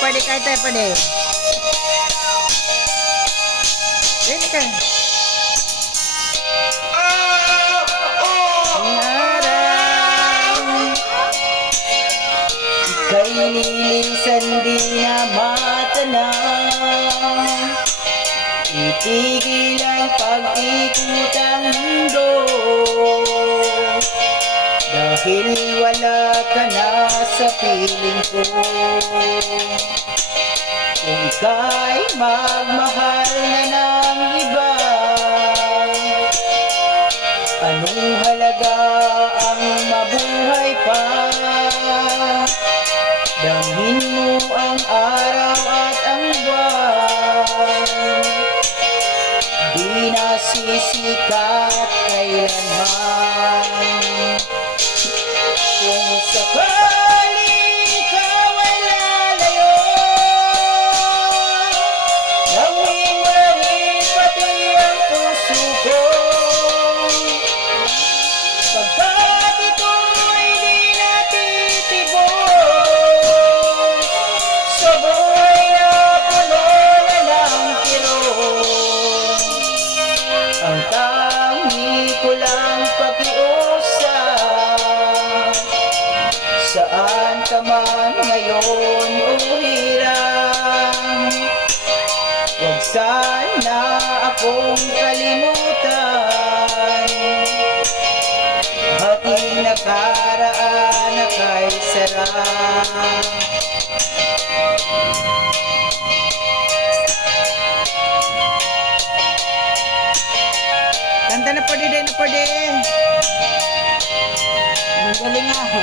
pwede kahit tayo pwede. Pwede ka. Ika'y nililisan di na matanaw. Itigil ang pag-ikot ang mundo Dahil wala ka na sa piling ko ika'y magmahal na ng iba. Anong halaga ang mabuhay pa? Damhin mo ang araw at ang buwan. Di na sisikat kailanman Saan ka man ngayon o hirang Huwag sana akong kalimutan Ating nakaraan na kay sarang Kanta na pwede din na pwede. Ang galing nga.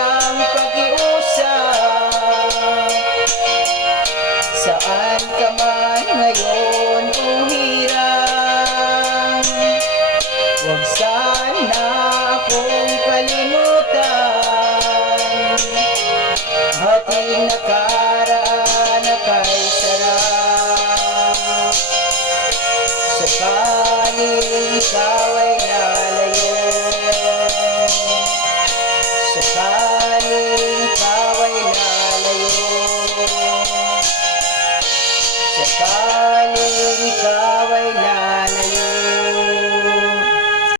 Saan ka man ngayon o hirang Huwag sana akong kalimutan. Ating nakaraan na kay sarap Sakaling ikaw ay lalayo. Sakaling lalayo Sakaling ikaw